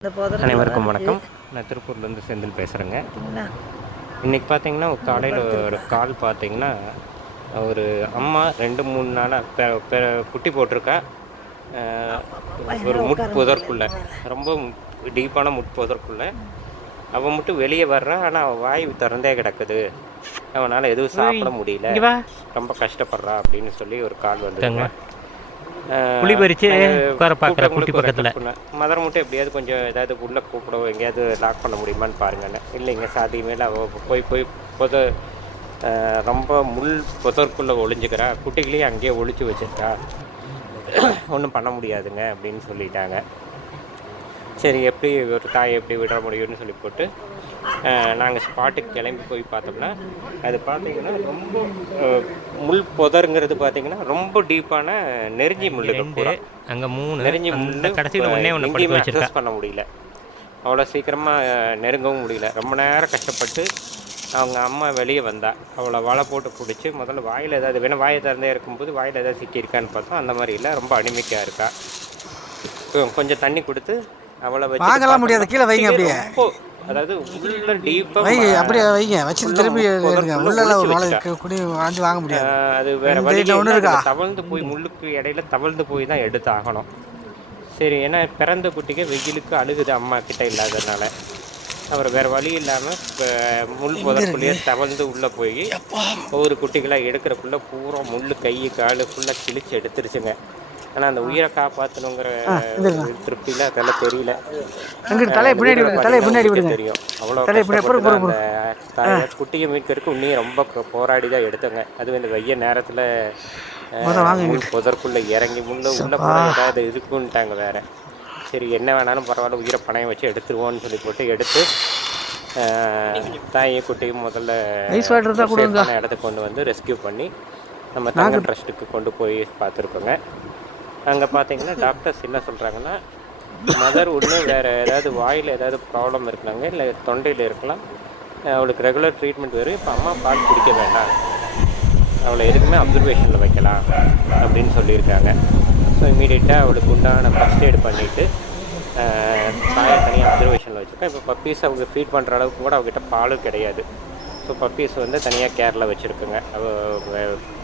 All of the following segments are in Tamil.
அனைவருக்கும் வணக்கம். நான் திருப்பூர்லேருந்து செந்தில் பேசுகிறேங்க. இன்றைக்கி பார்த்தீங்கன்னா காலையில் ஒரு கால் பார்த்தீங்கன்னா, ஒரு அம்மா 2-3 நாளாக குட்டி போட்டிருக்கா. ஒரு முட்புதற்குள்ளே, ரொம்ப டீப்பான முட்புதற்குள்ளே அவள் மட்டும் வெளியே வர்றா. ஆனால் அவள் வாய் திறந்தே கிடக்குது. அவனால் எதுவும் சாப்பிட முடியல, ரொம்ப கஷ்டப்படுறா அப்படின்னு சொல்லி ஒரு கால் வந்துடுங்க. புளி பறிச்சு உட்கார பார்க்குற குட்டி பக்கத்தில் மதர் மட்டும் எப்படியாவது கொஞ்சம் ஏதாவது உள்ளே கூப்பிட எங்கேயாவது லாக் பண்ண முடியுமான்னு பாருங்கண்ணே. இல்லைங்க சாத்தியமேல அவள் போய் ரொம்ப முள் புதற்குள்ளே ஒளிஞ்சுக்கிறா. குட்டிகளையும் அங்கேயே ஒழிச்சு வச்சுருக்கா. ஒன்றும் பண்ண முடியாதுங்க அப்படின்னு சொல்லிட்டாங்க. சரி, எப்படி ஒரு தாயை எப்படி விட முடியும்னு சொல்லி போட்டு நாங்கள் ஸ்பாட்டுக்கு கிளம்பி போய் பார்த்தோம்னா, அது பார்த்தீங்கன்னா ரொம்ப முள் புதருங்கிறது பார்த்தீங்கன்னா ரொம்ப டீப்பான நெருஞ்சி முள்ளுகள் பூரா. அங்கே 3 நெருஞ்சி முள் கடைசியில் ஒன்று அக்சஸ் பண்ண முடியல. அவ்வளோ சீக்கிரமாக நெருங்கவும் முடியல. ரொம்ப நேரம் கஷ்டப்பட்டு அவங்க அம்மா வெளியே வந்தா. அவளை வலை போட்டு பிடிச்சி முதல்ல வாயில் ஏதாவது வேணும், வாயை திறந்தே இருக்கும்போது வாயில் ஏதாவது சிக்கியிருக்கான்னு பார்த்தோம். அந்த மாதிரி இல்லை, ரொம்ப அனிமிக்காக இருக்கா. கொஞ்சம் தண்ணி கொடுத்து அவளை வச்சு முடியாது, கீழே வைங்க. அப்படியே அதாவது உள்ள டீப்பா அப்படியே வைங்க, வச்சு திரும்பி வாங்க முடியாது. அது வேற வழி தவழ்ந்து போய் முள்ளுக்கு இடையில தவழ்ந்து போய் தான் எடுத்து ஆகணும். சரி, ஏன்னா பிறந்த குட்டிக்கு வெயிலுக்கு அழுகுது அம்மா கிட்ட இல்லாததுனால. அப்புறம் வேறு வழி இல்லாமல் இப்போ முள் புதற்குள்ளேயே தவழ்ந்து உள்ளே போய் ஒவ்வொரு குட்டிகளாக எடுக்கிறக்குள்ளே பூரா முள் கை கால் ஃபுல்லாக கிழிச்சு எடுத்துருச்சுங்க. ஆனால் அந்த உயிரை காப்பாற்றணுங்கிற திருப்தியில் அதெல்லாம் தெரியல. தெரியும் அவ்வளோ அந்த குட்டியை மீட்கிறதுக்கு இன்னும் ரொம்ப போராடி தான் எடுத்தோங்க. அது இந்த வெய்ய நேரத்தில் புதற்குள்ளே இறங்கி உள்ள ஏதாவது இருக்குன்ட்டாங்க வேற. சரி, என்ன வேணாலும் பரவாயில்ல, உயிரை பணையம் வச்சு எடுத்துருவோன்னு சொல்லி போட்டு எடுத்து தாயை குட்டியும் முதல்ல இடத்துக்கு கொண்டு வந்து ரெஸ்கியூ பண்ணி நம்ம தங்க ட்ரஸ்ட்டுக்கு கொண்டு போய் பார்த்துருக்கோங்க. அங்கே பார்த்தீங்கன்னா டாக்டர்ஸ் என்ன சொல்கிறாங்கன்னா, மதர் ஒன்று வேறு ஏதாவது வாயில் ஏதாவது ப்ராப்ளம் இருக்கலாங்க, இல்லை தொண்டையில் இருக்கலாம். அவளுக்கு ரெகுலர் ட்ரீட்மெண்ட் வரும். இப்போ அம்மா பால் குடிக்க வேண்டாம், அவளை எதுக்குமே அப்சர்வேஷனில் வைக்கலாம் அப்படின்னு சொல்லியிருக்காங்க. ஸோ இமீடியட்டாக அவளுக்கு உண்டான ஃபஸ்ட் எய்டு பண்ணிவிட்டு தாயை தனியாக அப்சர்வேஷனில் வச்சுருக்கேன். இப்போ பப்பீஸ் அவங்க ஃபீட் பண்ணுற அளவுக்கு கூட அவங்ககிட்ட பாலும் கிடையாது. ஸோ பப்பீஸ் வந்து தனியாக கேரில் வச்சுருக்குங்க.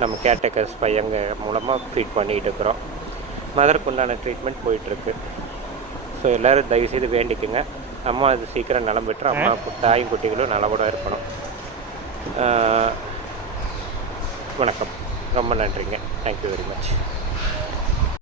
நம்ம கேர்டேக்கர்ஸ் பையங்க மூலமாக ஃபீட் பண்ணிகிட்டு இருக்கிறோம். மதருக்கு உண்டான ட்ரீட்மெண்ட் போயிட்டுருக்கு. ஸோ எல்லோரும் தயவுசெய்து வேண்டிக்குங்க, அம்மா அது சீக்கிரம் நலம் பெற்று அம்மா தாயும் குட்டிகளும் நலவோட இருக்கணும். வணக்கம், ரொம்ப நன்றிங்க. Thank you very much.